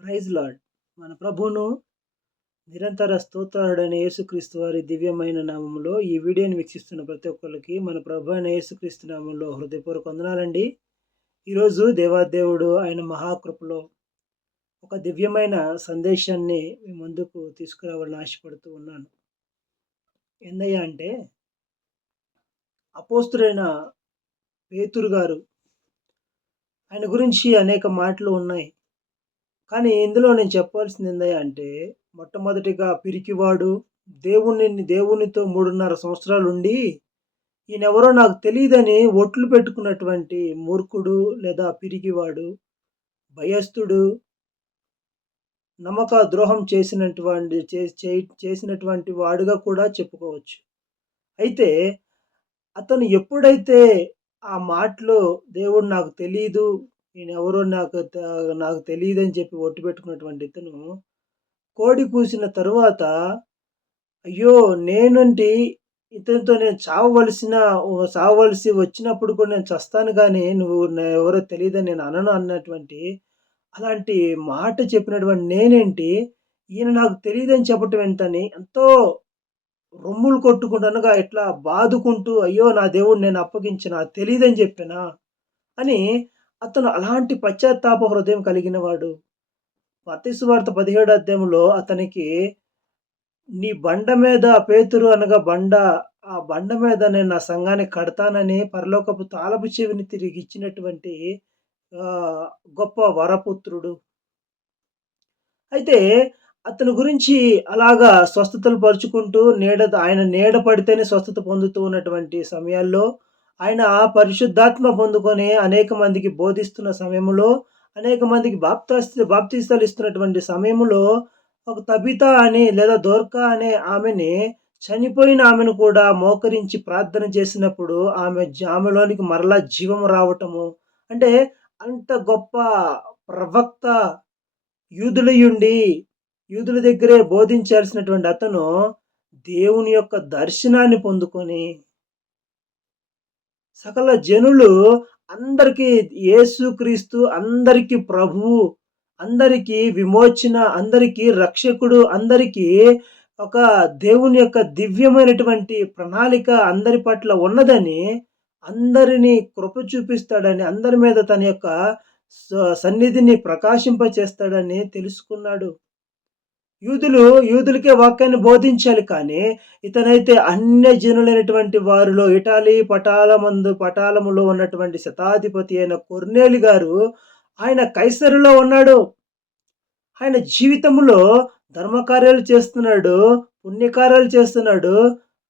Praise lord. మన ప్రభువును నిరంతర స్తోత్రాలుడైన యేసుక్రీస్తు వారి దివ్యమైన నామములో ఈ వీడియోని వీక్షిస్తున్న ప్రతి ఒక్కళ్ళకి మన ప్రభు అయిన యేసుక్రీస్తు నామంలో హృదయపూర్వక వందనాలండి. ఈరోజు దేవాదేవుడు ఆయన మహాకృపలో ఒక దివ్యమైన సందేశాన్ని మీ ముందుకు తీసుకురావాలని ఆశపడుతూ ఉన్నాను. ఏందయ్యా అంటే, అపోస్తులైన పేతురు గారు, ఆయన గురించి అనేక మాటలు ఉన్నాయి. కానీ ఇందులో నేను చెప్పాల్సింది ఏందయ్యా అంటే, మొట్టమొదటిగా పిరికివాడు, దేవునితో 3.5 సంవత్సరాలుండి, ఈయనెవరో నాకు తెలీదని ఒట్లు పెట్టుకున్నటువంటి మూర్ఖుడు లేదా పిరికివాడు, భయస్థుడు, నమ్మక ద్రోహం చేసినటువంటి చేసినటువంటి వాడుగా కూడా చెప్పుకోవచ్చు. అయితే అతను ఎప్పుడైతే ఆ మాటలో దేవుడు నాకు తెలీదు, ఈయనెవరో నాకు తెలీదని చెప్పి ఒట్టు పెట్టుకున్నటువంటి ఇతను కోడి కూసిన తరువాత, అయ్యో! ఇతనితో నేను చావవలసి వచ్చినప్పుడు కూడా నేను చస్తాను గానీ, నువ్వు ఎవరో తెలీదని నేను అనను అన్నటువంటి అలాంటి మాట చెప్పినటువంటి నేనేంటి, ఈయన నాకు తెలీదని చెప్పటం ఏంటని ఎంతో రొమ్ములు కొట్టుకుంటూ అనగా ఇట్లా బాదుకుంటూ, అయ్యో! నా దేవుడిని నేను అప్పగించిన, తెలీదని చెప్పానా అని అతను అలాంటి పశ్చాత్తాప హృదయం కలిగిన వాడు. మత్తయి సువార్త 17 అధ్యాయంలో అతనికి, నీ బండ మీద పేతురు అనగా బండ, ఆ బండ మీద నేను నా సంఘాన్ని కడతానని పరలోకపు తాళపు చెవిని తిరిగిచ్చినటువంటి ఆహ్, గొప్ప వరపుత్రుడు. అయితే అతని గురించి అలాగా స్వస్థతలు పరుచుకుంటూ ఆయన నీడ పడితేనే స్వస్థత పొందుతూ ఉన్నటువంటి సమయాల్లో, ఆయన పరిశుద్ధాత్మ పొందుకొని అనేక మందికి బోధిస్తున్న సమయంలో, అనేక మందికి బాప్తిస్తాలు ఇస్తున్నటువంటి సమయంలో, ఒక తబిత అని లేదా దోర్కా అనే ఆమెని, చనిపోయిన ఆమెను కూడా మోకరించి ప్రార్థన చేసినప్పుడు ఆమెలోనికి మరలా జీవం రావటము. అంటే అంత గొప్ప ప్రవక్త, యూదులయుండి, యూదుల దగ్గరే బోధించాల్సినటువంటి అతను, దేవుని యొక్క దర్శనాన్ని పొందుకొని, సకల జనులు అందరికీ యేసుక్రీస్తు అందరికి ప్రభువు, అందరికీ విమోచన, అందరికీ రక్షకుడు, అందరికీ ఒక దేవుని యొక్క దివ్యమైనటువంటి ప్రణాళిక అందరి పట్ల ఉన్నదని, అందరిని కృప చూపిస్తాడని, అందరి మీద తన యొక్క సన్నిధిని ప్రకాశింపచేస్తాడని తెలుసుకున్నాడు. యూదులకే వాక్యాన్ని బోధించాలి కానీ, ఇతనైతే అన్యజనులైనటువంటి వారిలో ఇటాలీ పటాలములో ఉన్నటువంటి శతాధిపతి అయిన కొర్నేలి గారు, ఆయన కైసరులో ఉన్నాడు. ఆయన జీవితంలో ధర్మకార్యాలు చేస్తున్నాడు, పుణ్యకార్యాలు చేస్తున్నాడు.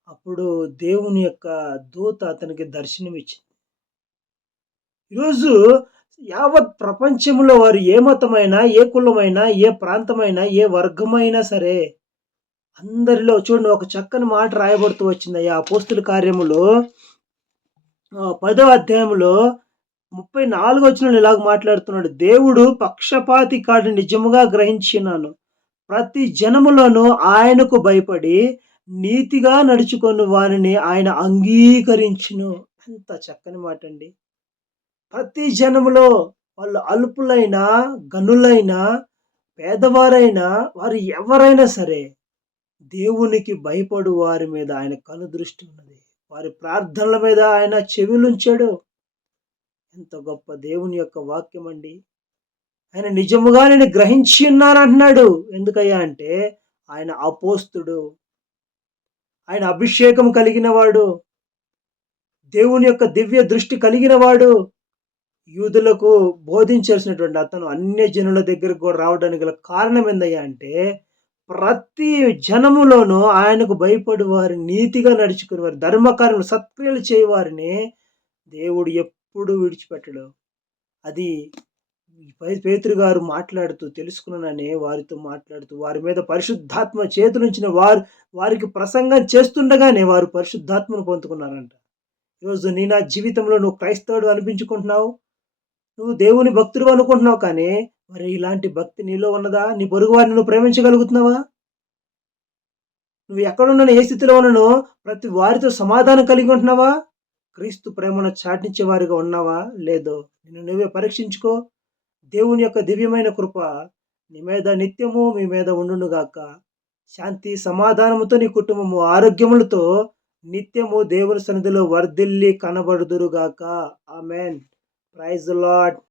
అప్పుడు దేవుని యొక్క దూత అతనికి దర్శనమిచ్చింది. ఈరోజు యావత్ ప్రపంచంలో వారు ఏ మతమైనా, ఏ కులమైనా, ఏ ప్రాంతమైనా, ఏ వర్గమైనా సరే, అందరిలో చూడండి ఒక చక్కని మాట రాయబడుతూ వచ్చిందయ్యా అపోస్తుల కార్యములో 10వ అధ్యాయంలో 34 వచనంలో ఇలాగ మాట్లాడుతున్నాడు. దేవుడు పక్షపాతి కాడని నిజముగా గ్రహించినాను. ప్రతి జనములోనూ ఆయనకు భయపడి నీతిగా నడుచుకొని వారిని ఆయన అంగీకరించును. ఎంత చక్కని మాట అండి. ప్రతి జనములో, వాళ్ళు అల్పులైనా, గనులైనా, పేదవారైనా, వారు ఎవరైనా సరే, దేవునికి భయపడు వారి మీద ఆయన కనుదృష్టి ఉన్నది. వారి ప్రార్థనల మీద ఆయన చెవులుంచాడు. ఎంత గొప్ప దేవుని యొక్క వాక్యం అండి. ఆయన నిజముగా నేను గ్రహించి ఉన్నానంటున్నాడు. ఎందుకయ్యా అంటే, ఆయన అపోస్తుడు, ఆయన అభిషేకం కలిగిన వాడు, దేవుని యొక్క దివ్య దృష్టి కలిగిన వాడు. యూదులకు బోధించాల్సినటువంటి అతను అన్యజనుల దగ్గరకు కూడా రావడానికి గల కారణం ఏందయ్యా అంటే, ప్రతి జనములోనూ ఆయనకు భయపడి వారు నీతిగా నడుచుకుని వారు ధర్మకార్యములు సత్క్రియలు చేయవారిని దేవుడు ఎప్పుడు విడిచిపెట్టడు. అది పేతురు గారు మాట్లాడుతూ తెలుసుకున్నానని వారితో మాట్లాడుతూ, వారి మీద పరిశుద్ధాత్మ చేతులుంచిన వారికి ప్రసంగం చేస్తుండగానే వారు పరిశుద్ధాత్మను పొందుకున్నారంట. ఈరోజు నా జీవితంలో నువ్వు క్రైస్తవుడు అనిపించుకుంటున్నావు, నువ్వు దేవుని భక్తుడు అనుకుంటున్నావు కానీ, మరి ఇలాంటి భక్తి నీలో ఉన్నదా? నీ పొరుగు వారిని నువ్వు ప్రేమించగలుగుతున్నావా? నువ్వు ఎక్కడున్నానో, ఏ స్థితిలో ఉన్నానో ప్రతి వారితో సమాధానం కలిగి ఉంటున్నావా? క్రీస్తు ప్రేమను చాటించే వారిగా ఉన్నావా? లేదో నిన్ను నువ్వే పరీక్షించుకో. దేవుని యొక్క దివ్యమైన కృప నీ మీద నిత్యము మీ మీద ఉండునుగాక. శాంతి సమాధానముతో నీ కుటుంబము ఆరోగ్యములతో నిత్యము దేవుని సన్నిధిలో వర్ధిల్లి కనబడుదురుగాక. ఆమేన్. Praise the lord.